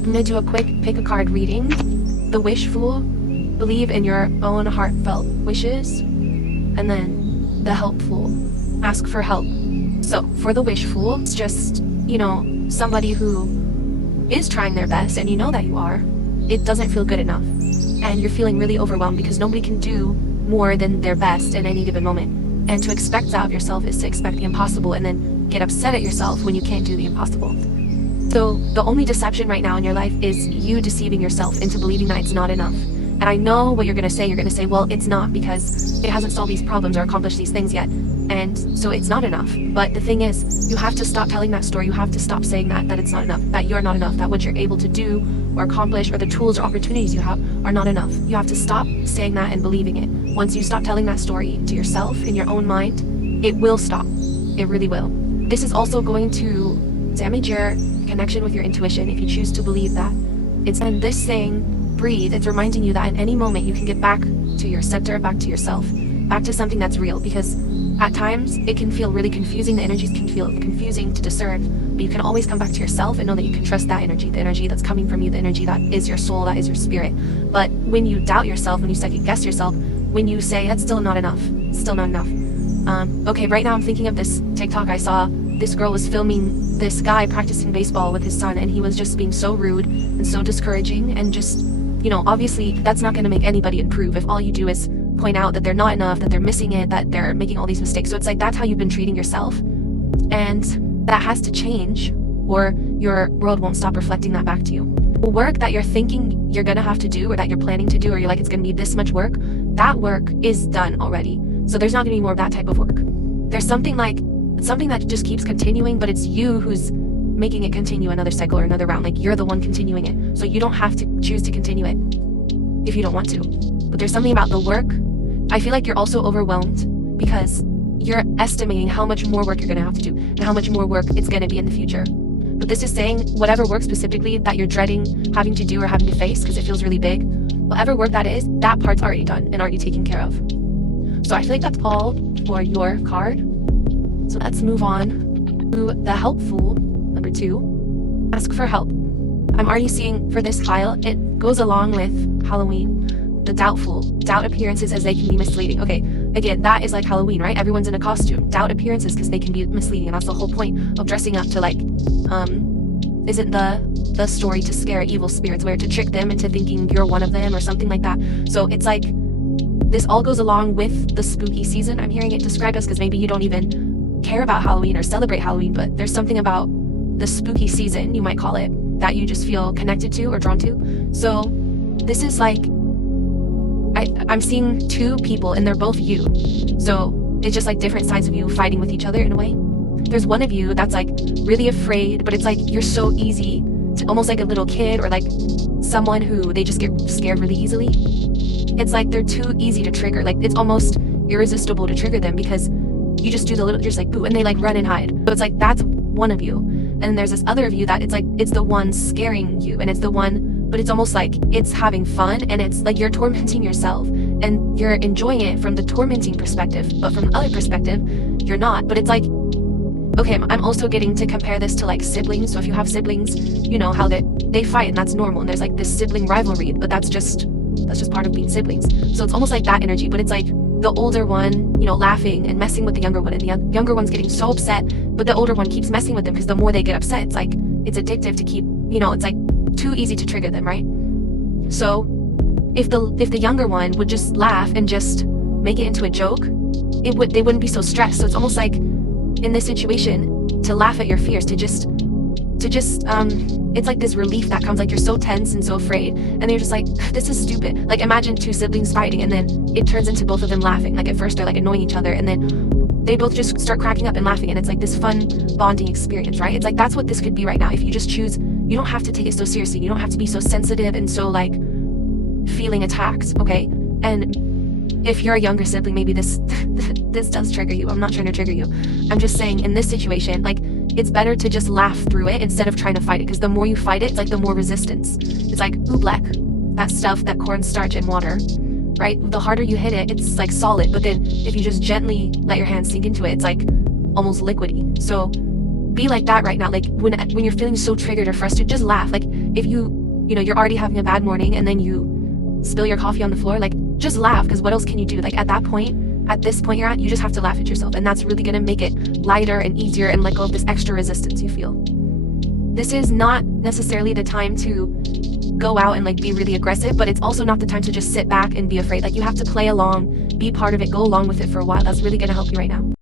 I'm gonna do a quick pick a card reading. The Wish Fool, believe in your own heartfelt wishes. And then the Help Fool, ask for help. So for the Wish Fool, it's just, somebody who is trying their best, and you know that you are. It doesn't feel good enough, and you're feeling really overwhelmed because nobody can do more than their best in any given moment. And to expect that of yourself is to expect the impossible, and then get upset at yourself when you can't do the impossible. So the only deception right now in your life is you deceiving yourself into believing that it's not enough. And I know what you're going to say. You're going to say, well, it's not because it hasn't solved these problems or accomplished these things yet. And so it's not enough. But the thing is, you have to stop telling that story. You have to stop saying that it's not enough, that you're not enough, that what you're able to do or accomplish or the tools or opportunities you have are not enough. You have to stop saying that and believing it. Once you stop telling that story to yourself in your own mind, it will stop. It really will. This is also going to damage your connection with your intuition if you choose to believe that. And this saying, breathe, it's reminding you that at any moment you can get back to your center, back to yourself, back to something that's real, because at times it can feel really confusing. The energies can feel confusing to discern, but you can always come back to yourself and know that you can trust that energy, the energy that's coming from you, the energy that is your soul, that is your spirit. But when you doubt yourself, when you second guess yourself, when you say that's still not enough, it's still not enough. Okay, right now I'm thinking of this TikTok I saw. This girl was filming this guy practicing baseball with his son, and he was just being so rude and so discouraging, and just, obviously that's not going to make anybody improve if all you do is point out that they're not enough, that they're missing it, that they're making all these mistakes. So it's like that's how you've been treating yourself, and that has to change, or your world won't stop reflecting that back to you. The work that you're thinking you're going to have to do, or that you're planning to do, or you're like it's going to be this much work, that work is done already. So there's not going to be more of that type of work. There's something that just keeps continuing, but it's you who's making it continue another cycle or another round. Like you're the one continuing it. So you don't have to choose to continue it if you don't want to. But there's something about the work. I feel like you're also overwhelmed because you're estimating how much more work you're going to have to do and how much more work it's going to be in the future. But this is saying whatever work specifically that you're dreading having to do or having to face because it feels really big, whatever work that is, that part's already done and already taken care of. So I feel like that's all for your card. So let's move on to the Help Fool, number 2. Ask for help. I'm already seeing for this pile, it goes along with Halloween. The Doubtful. Doubt appearances as they can be misleading. Okay, again, that is like Halloween, right? Everyone's in a costume. Doubt appearances because they can be misleading, and that's the whole point of dressing up to isn't the story to scare evil spirits, where to trick them into thinking you're one of them or something like that. So it's like, this all goes along with the spooky season. I'm hearing it described as, because maybe you don't even care about Halloween or celebrate Halloween, but there's something about the spooky season, you might call it, that you just feel connected to or drawn to. So this is like, I'm seeing 2 people and they're both you. So it's just like different sides of you fighting with each other in a way. There's one of you that's like really afraid, but it's like you're so easy to, almost like a little kid or like someone who they just get scared really easily. It's like they're too easy to trigger. Like it's almost irresistible to trigger them because you just do the little, just like boo, and they like run and hide. So it's like that's one of you. And there's this other of you that it's like it's the one scaring you, and it's the one, but it's almost like it's having fun, and it's like you're tormenting yourself and you're enjoying it from the tormenting perspective, but from the other perspective you're not. But it's like, okay, I'm also getting to compare this to like siblings. So if you have siblings, you know how they fight, and that's normal, and there's like this sibling rivalry, but that's just part of being siblings. So it's almost like that energy, but it's like the older one, laughing and messing with the younger one, and the younger one's getting so upset, but the older one keeps messing with them because the more they get upset, it's like it's addictive to keep, it's like too easy to trigger them, right? So if the younger one would just laugh and just make it into a joke, they wouldn't be so stressed. So it's almost like in this situation, to laugh at your fears, to just it's like this relief that comes, like you're so tense and so afraid, and you're just like, this is stupid. Like imagine 2 siblings fighting, and then it turns into both of them laughing. Like at first they're like annoying each other, and then they both just start cracking up and laughing, and it's like this fun bonding experience, right? It's like that's what this could be right now. If you just choose, you don't have to take it so seriously. You don't have to be so sensitive and so like feeling attacked, okay? And if you're a younger sibling, maybe this does trigger you. I'm not trying to trigger you. I'm just saying in this situation, like it's better to just laugh through it instead of trying to fight it, because the more you fight it, it's like the more resistance. It's like oobleck, that stuff, that cornstarch and water, right? The harder you hit it, it's like solid, but then if you just gently let your hands sink into it, it's like almost liquidy. So be like that right now. Like when you're feeling so triggered or frustrated, just laugh. Like if you're already having a bad morning and then you spill your coffee on the floor, like just laugh, because what else can you do? Like at this point you're at, you just have to laugh at yourself, and that's really gonna make it lighter and easier and let go of this extra resistance you feel. This is not necessarily the time to go out and like be really aggressive, but it's also not the time to just sit back and be afraid. Like you have to play along, be part of it, go along with it for a while. That's really gonna help you right now.